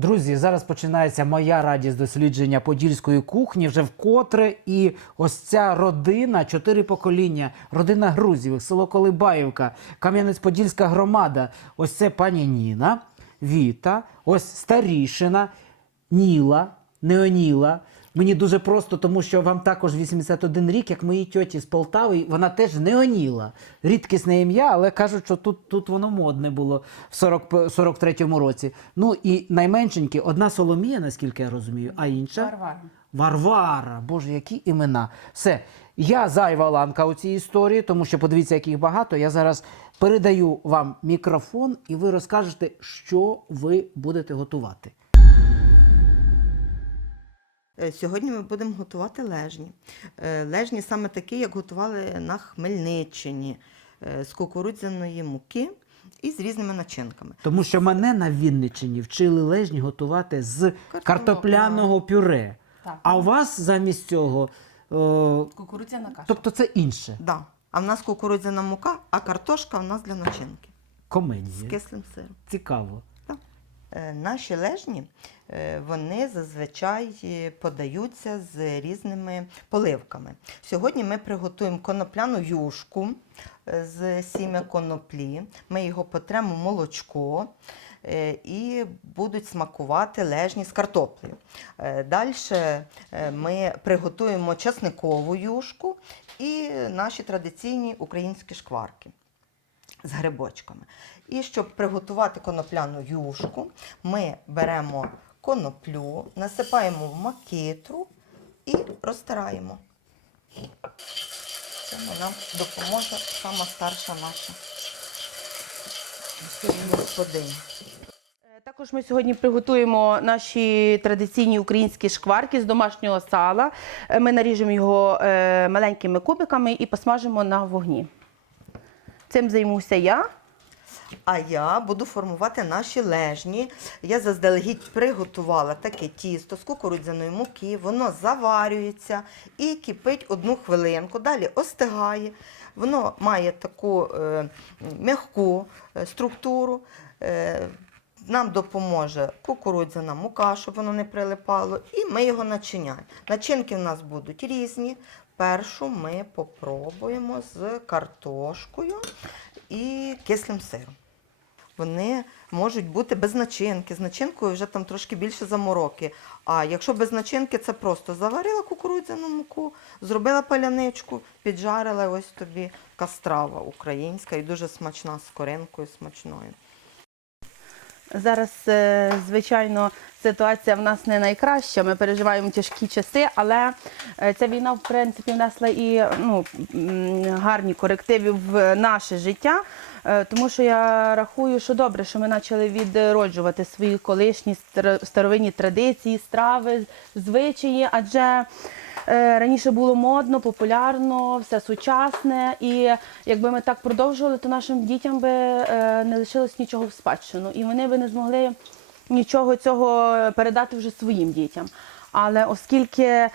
Друзі, зараз починається моя радість дослідження подільської кухні вже вкотре. І ось ця родина, чотири покоління, родина Грузівих, село Колибаївка, Кам'янець-Подільська громада. Ось це пані Ніна, Віта, ось старішина, Ніла, Неоніла. Мені дуже просто, тому що вам також 81 рік, як моїй тьоті з Полтави, вона теж Неоніла. Рідкісне ім'я, але кажуть, що тут, тут воно модне було в 40, 43-му році. Ну і найменшенькі, одна Соломія, наскільки я розумію, а інша Варвара. Варвара. Боже, які імена. Все. Я зайва ланка у цій історії, тому що подивіться, яких багато. Я зараз передаю вам мікрофон, і ви розкажете, що ви будете готувати. Е, Сьогодні ми будемо готувати лежні. Е, Лежні саме такі, як готували на Хмельниччині е, з кукурудзяної муки і з різними начинками. Тому що мене на Вінниччині вчили лежні готувати з Картопляного. картопляного пюре. Так. А у вас замість цього, е, Кукурудзяна каша. тобто це інше. Да. А в нас кукурудзяна мука, а картошка в нас для начинки з кислим сиром. Цікаво. Е, Наші лежні е, вони зазвичай е, подаються з різними поливками. Сьогодні ми приготуємо конопляну юшку з сім'я коноплі. Ми його потремо молочко. І будуть смакувати лежні з картоплею. Далі ми приготуємо часникову юшку і наші традиційні українські шкварки з грибочками. І щоб приготувати конопляну юшку, ми беремо коноплю, насипаємо в макітру і розтираємо. Цьому нам допоможе сама старша наша господиня. Е, Також ми сьогодні приготуємо наші традиційні українські шкварки з домашнього сала. Е, Ми наріжемо його е, маленькими кубиками і посмажимо на вогні. Цим займуся я. А я буду формувати наші лежні. Я заздалегідь приготувала таке тісто з кукурудзяної муки, воно заварюється і кипить одну хвилинку. Далі остигає. Воно має таку е, м'яку е, структуру. Е, нам допоможе кукурудзяна мука, щоб воно не прилипало, і ми його начиняємо. Начинки в нас будуть різні. Першу ми попробуємо з картошкою і кислим сиром. Вони можуть бути без начинки. З начинкою вже там трошки більше замороки. А якщо без начинки, це просто заварила кукурудзяну муку, зробила паляничку, піджарила ось тобі кастрава українська і дуже смачна з коринкою смачною. Зараз, е, звичайно, ситуація в нас не найкраща. Ми переживаємо тяжкі часи, але е, ця війна, в принципі, внесла і ну, гарні корективи в наше життя. Е, Тому що я рахую, що добре, що ми почали відроджувати свої колишні стар- старовинні традиції, страви, звичаї, адже раніше було модно, популярно, все сучасне. І якби ми так продовжували, то нашим дітям би е, не лишилось нічого в спадщину, і вони би не змогли нічого цього передати вже своїм дітям. Але оскільки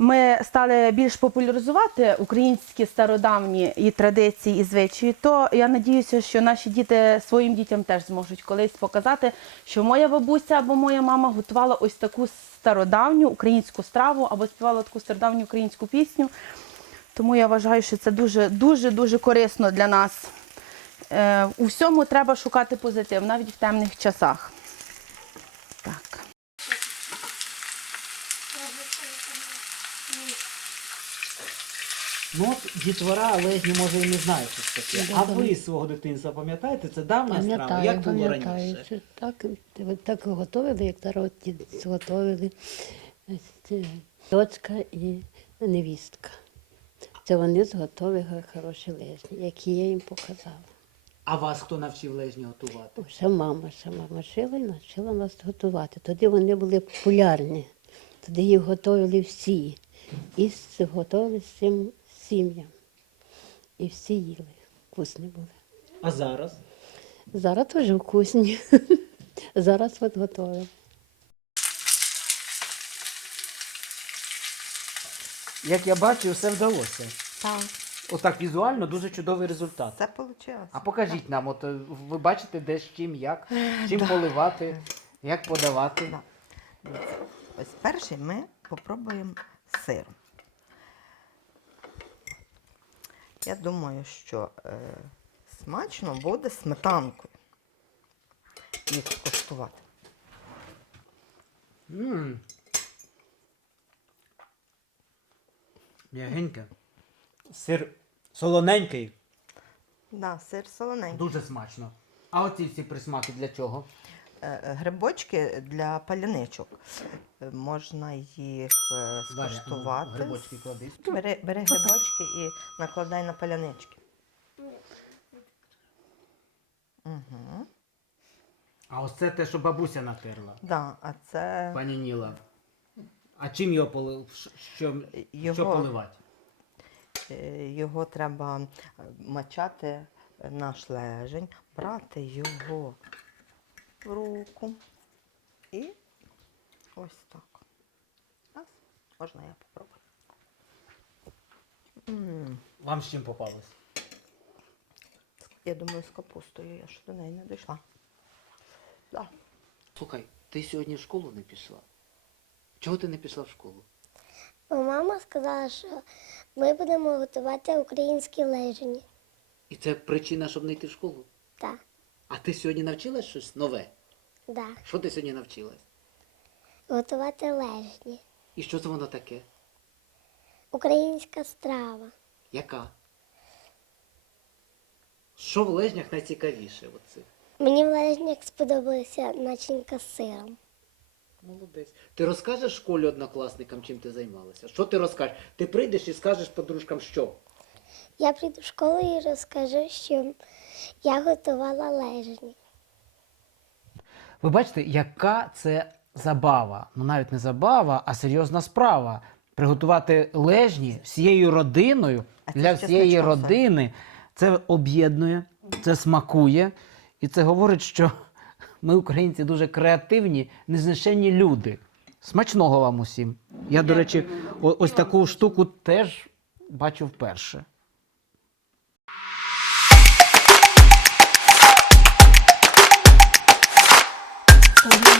ми стали більш популяризувати українські стародавні і традиції і звичаї, то я надіюся, що наші діти своїм дітям теж зможуть колись показати, що моя бабуся або моя мама готувала ось таку стародавню українську страву або співала таку стародавню українську пісню. Тому я вважаю, що це дуже дуже дуже корисно для нас. Е, у всьому треба шукати позитив, навіть в темних часах. Так. Ну от дітвора лежні, може, і не знає, що це таке. Да, А да. ви з свого дитинства пам'ятаєте? Це давня страва? Як було раніше? Це Так, так готували, як народні зготовили Це дочка і невістка. Це вони зготовили хороші лежні, які я їм показала. А вас хто навчив лежні готувати? Ще мама, ще мама шила і навчила нас готувати. Тоді вони були популярні. Тоді їх готували всі. І готували всім сім'ям. І всі їли. Вкусні були. А зараз? Зараз теж вкусні. Зараз от готові. Як я бачу, все вдалося. Так, Отак візуально дуже чудовий результат. це вийшло. А покажіть нам, от е, ви бачите, де з чим, як, чим поливати. Як подавати? Да. Ось перший ми попробуємо сиром. Я думаю, що е, смачно буде сметанкою їх скуштувати. Мм. М'ягеньке. Сир солоненький, Да, сир солоненький. дуже смачно. А оці всі присмаки для чого? Е, е, Грибочки для паляничок. Можна їх е, ну, скуштувати. Грибочки клади. Бери, бери грибочки і накладай на палянички. Угу. А ось це те, що бабуся натерла. Да, а це Пані Ніла. А чим його поли... Що, Його- що поливати? Його треба мачати е, наш лежень, брати його руку і ось так. Раз. Можна я попробую. М, Вам з чим попалось? Я думаю, з капустою, я ж до неї не дійшла. Да. Слухай, ти сьогодні в школу не пішла. Чого ти не пішла в школу? Бо мама сказала, що ми будемо готувати українські лежені. І це причина, щоб не йти в школу? А ти сьогодні навчилась щось нове? да. Що ти сьогодні навчилась? Готувати лежні. І що це воно таке? Українська страва. Яка? Що в лежнях найцікавіше? Оце? Мені в лежнях сподобалася начинка з сиром. Молодець. Ти розкажеш школі однокласникам, чим ти займалася? Що ти розкажеш? Ти прийдеш і скажеш подружкам, що? Я прийду в школу і розкажу, що я готувала лежні. Ви бачите, яка це забава? Ну навіть не забава, а серйозна справа. Приготувати лежні всією родиною А для всієї родини. Це об'єднує, це смакує. І це говорить, що ми, українці, дуже креативні, незнищенні люди. Смачного вам усім. Я, до речі, ось таку штуку теж бачу вперше. 等一